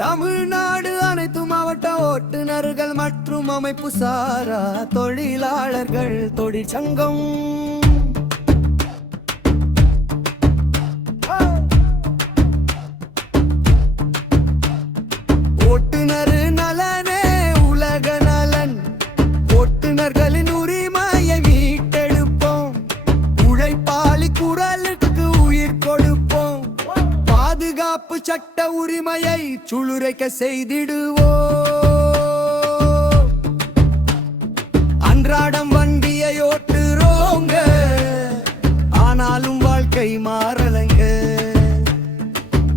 தமிழ்நாடு அனைத்து மாவட்ட ஓட்டுநர்கள் மற்றும் அமைப்பு சாரா தொழிலாளர்கள் தொழிற்சங்கம் ஓட்டுநர் நலனே உலக நலன். ஓட்டுநர்களின் உரிமையை மீட்டெடுப்போம். உழைப்பாளி குரலுக்கு உயிர் கொடுப்போம். பாதுகாப்பு சட்ட உரிமையை சுளுரைக்க செய்திடுவோம். அன்றாடம் வண்டியை ஓட்டுறோங்க, ஆனாலும் வாழ்க்கை மாறலைங்க.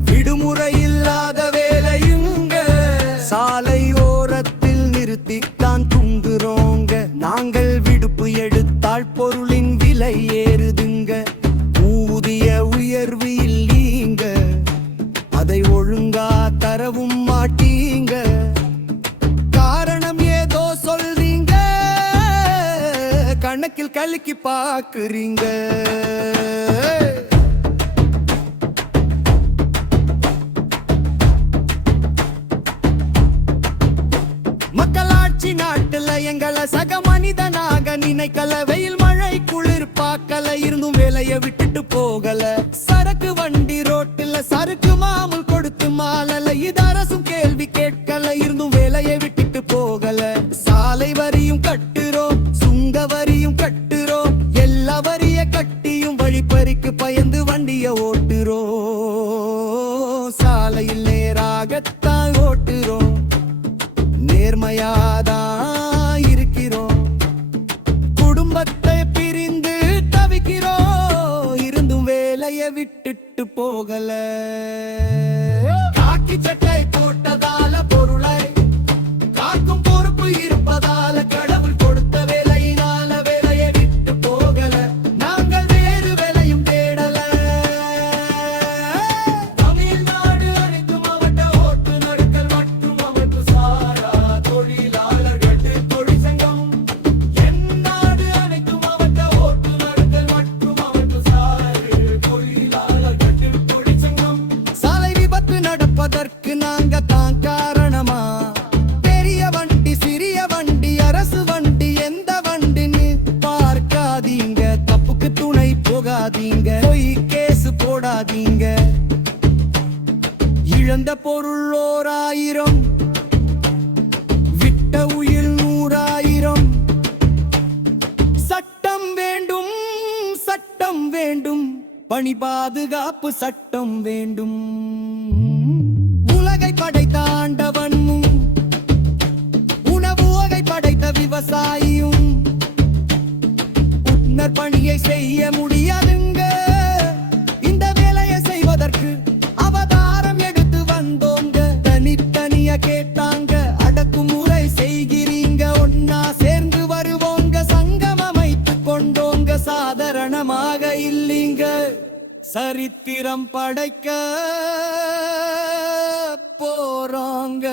விடுமுறை இல்லாத வேலையுங்க, சாலை ஓரத்தில் நிறுத்தித்தான் தூங்குறோங்க. நாங்கள் விடுப்பு எடுத்தால் பொருளின் விலை ஏறுதுங்க. ஊதிய உயர்வு இல்லீங்க, அதை ஒழுங்கா தரவும் மாட்டீங்க. காரணம் ஏதோ சொல்றீங்க, கணக்கில் கலக்கி பாக்குறீங்க. மக்களாட்சி நாட்டுல எங்களை சக மனிதனாக நினைக்கல. வெயில் மழை குளிர் பார்க்கல, இருந்தும் வேலையை விட்டுட்டு போகல. சரக்கு வண்டி ரோட்டுல சரக்கு மாமூல் கொடுத்து மாலல. இது அரசும் கேள்வி கேட்கல, இருந்தும் வேலையை விட்டுட்டு போகல. சாலை வரியும் கட்டுறோம், சுங்க வரியும் கட்டுறோம். எல்லா வரிய கட்டியும் வழிப்பறிக்கு பயந்து வண்டிய ஓட்டுறோம். சாலையில் நேராகத்தான் ஓட்டுறோம், நேர்மையாதான் இருக்கிறோம். குடும்பத்தை பிரிந்து தவிக்கிறோம், இருந்தும் வேலையை விட்டுட்டு போகல. காக்கி சட்டை போட்டதால பொருளை காக்கும் பொறுப்பு இருப்பதால கடவுள் கொடுத்த வேலையினால வேலையை விட்டு போகல. நாங்கள் வேறு வேலையும் தேடல. தமிழ்நாடு அனைத்து மாவட்ட ஓட்டுநர்கள் மற்றும் அமைப்பு சாரா தொழிலாளர்கள் தொழிற்சங்கம். எந்நாடு அனைத்து மாவட்ட ஓட்டுநர்கள் மற்றும் அமைப்பு சாரா தொழிலாளர்கள் தொழிற்சங்கம். சாலை விபத்து நடப்பதற்கு நாங்க தான் காரணமா? பெரிய வண்டி சிறிய வண்டி அரசு வண்டி எந்த வண்டின்னு பார்க்காதீங்க. தப்புக்கு துணை போகாதீங்க, பொய் கேஸ் போடாதீங்க. இழந்த பொருள் 1000, விட்ட உயிர் 100,000. சட்டம் வேண்டும், சட்டம் வேண்டும், பணி பாதுகாப்பு சட்டம் வேண்டும். உலகை படைத்த ஆண்டவனும் உணவு வகை படைத்த விவசாயியும் உட்னர் பணியை செய்ய முடியாதுங்க. இந்த வேலையை செய்வதற்கு அவதாரம் எடுத்து வந்தோங்க. தனித்தனியா கேட்டாங்க, அடக்குமுறை செய்கிறீங்க. ஒன்னா சேர்ந்து வருவோங்க, சங்கம் அமைத்து கொண்டோங்க. சாதாரணமாக இல்லீங்க, சரித்திரம் படைக்க போறாங்க.